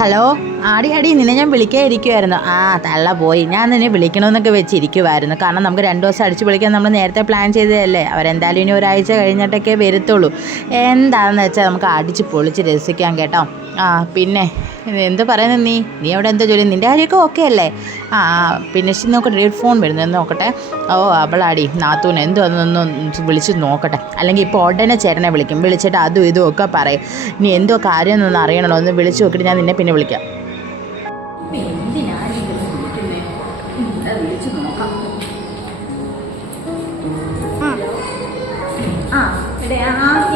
Hello ആടി നിന്നെ ഞാൻ വിളിക്കാതിരിക്കുമായിരുന്നു. തള്ള പോയി. ഞാൻ നിന്നെ വിളിക്കണമെന്നൊക്കെ വെച്ചിരിക്കുമായിരുന്നു. കാരണം നമുക്ക് 2 ദിവസം അടിച്ചു വിളിക്കാൻ നമ്മൾ നേരത്തെ പ്ലാൻ ചെയ്തതല്ലേ. അവരെന്തായാലും ഇനി ഒരാഴ്ച കഴിഞ്ഞിട്ടൊക്കെ വരത്തുള്ളൂ. എന്താണെന്ന് വെച്ചാൽ നമുക്ക് അടിച്ച് പൊളിച്ച് രസിക്കാം കേട്ടോ. പിന്നെ എന്ത് പറയുന്നത് നീ അവിടെ എന്താ ജോലി? നിൻ്റെ കാര്യമൊക്കെ ഓക്കെ അല്ലേ? പിന്നെ നോക്കട്ടെ, ഒരു ഫോൺ വരുന്നു നോക്കട്ടെ. അവളാടി നാത്തൂന് എന്തോ അതൊന്ന് വിളിച്ച് നോക്കട്ടെ. അല്ലെങ്കിൽ ഇപ്പോൾ ഉടനെ ചേട്ടനെ വിളിച്ചിട്ട് അതും ഇതും ഒക്കെ പറയും. ഇനി എന്തോ കാര്യം എന്നൊന്ന് അറിയണമല്ലോ. ഒന്ന് വിളിച്ച് നോക്കിയിട്ട് ഞാൻ നിന്നെ പിന്നെ വിളിക്കാം.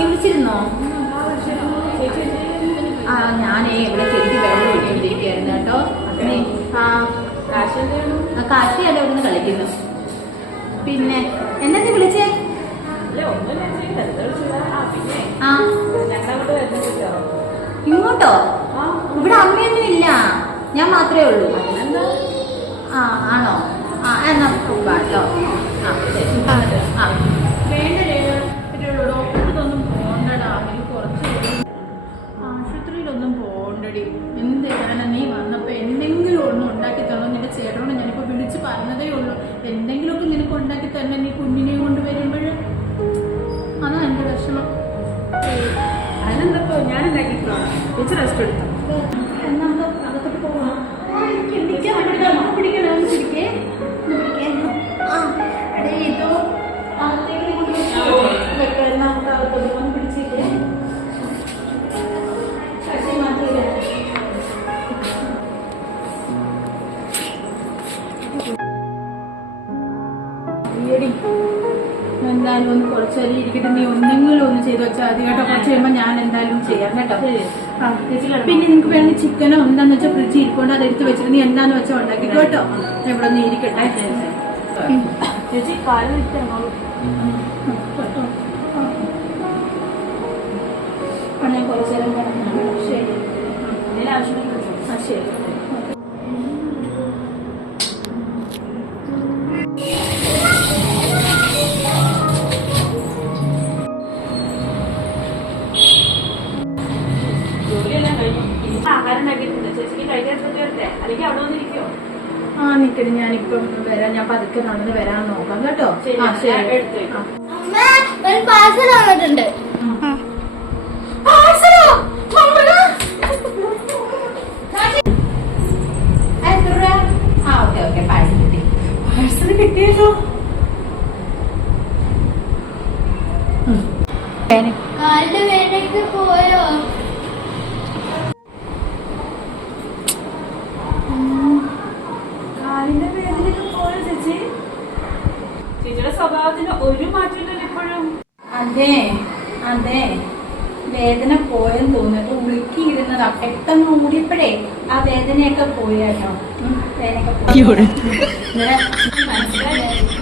വിളിച്ചിരുന്നോ? ഞാനേ ഇവിടെ ശരിക്കും വെള്ളം ഒഴിച്ചുകൊണ്ടിരിക്കുകയായിരുന്നു കേട്ടോ. കാശിയല്ല ഇവിടുന്ന് കളിക്കുന്നു. പിന്നെ എന്താ നീ വിളിച്ചേ? ഇങ്ങോട്ടോ? ഇവിടെ അമ്മയൊന്നും ഇല്ല, ഞാൻ മാത്രമേ ഉള്ളൂ. ആണോ? എന്നാ കേട്ടോ. ഡോക്ടറിനൊന്നും പോകണ്ടടാ, ആശുപത്രിയിലൊന്നും പോകണ്ടടി. എന്താണ് നീ വന്നപ്പോ എന്തെങ്കിലും ഒന്നും ഉണ്ടാക്കി തരണോ? നിന്റെ ചേട്ടനോട് ഞാനിപ്പോ വിളിച്ച് പറഞ്ഞതേ ഉള്ളൂ. എന്തെങ്കിലുമൊക്കെ നിനക്ക് ഉണ്ടാക്കി തന്നെ നീ കുഞ്ഞിനെ കൊണ്ട് വരുമ്പോൾ. അതാ എന്റെ വിഷമം. അതിനെന്തപ്പോ ഞാൻ ഉണ്ടാക്കിക്കോ, റെസ്റ്റ് എടുത്തു. എന്നാ അകത്തോട്ട് പോകണം. പിടിക്കണേ ഇതോ വെക്കണം. നമുക്ക് അകത്തോട്ട് വന്ന് പിടിച്ചിട്ട് എന്തായാലും ഒന്ന് കുറച്ചേരം ഇരിക്കട്ടെ. നീ ഒന്നെങ്കിലും ഒന്ന് ചെയ്ത് വെച്ചാൽ മതി കേട്ടോ. കുറച്ച് കഴിയുമ്പോൾ ഞാൻ എന്തായാലും ചെയ്യാം കേട്ടോ. പിന്നെ നിനക്ക് വേണമെങ്കിൽ ചിക്കനോ എന്താന്ന് വെച്ചാൽ ഫ്രിഡ്ജ് ഇരിക്കൊണ്ട് അതെടുത്ത് വെച്ചിട്ട് നീ എന്താന്ന് വെച്ചാൽ ഉണ്ടാക്കി കേട്ടോ. ഇവിടെ ഒന്ന് ഇരിക്കട്ടെ. ചേച്ചി കാലം ഞാൻ കുറച്ചേരം കിടക്കണം. ശരി, ശരി. നിക്കടി, ഞാനിപ്പം വരാം. ഞാൻ പതുക്കെ നടന്ന് വരാൻ നോക്കാം കേട്ടോ. പാഴ്സൽ വന്നിട്ടുണ്ട്. പാഴ്സൽ കിട്ടിയല്ലോ. കാലിന്റെ വേദനയ്ക്ക് പോയോ? കാലിന്റെ വേദനയ്ക്ക് പോയോ ചേച്ചി? ചേച്ചിയുടെ സ്വഭാവത്തിന് ഒരു മാറ്റമില്ലല്ലോ ഇപ്പോഴും. അതെ വേദന പോയെന്ന് തോന്നിട്ട് ഉളുക്കിയിരുന്നതാ. പെട്ടെന്ന് ഓടിയപ്പോഴേ ആ വേദനയൊക്കെ പോയി കേട്ടോ. വേദനയൊക്കെ പോയി. മനസ്സിലായി.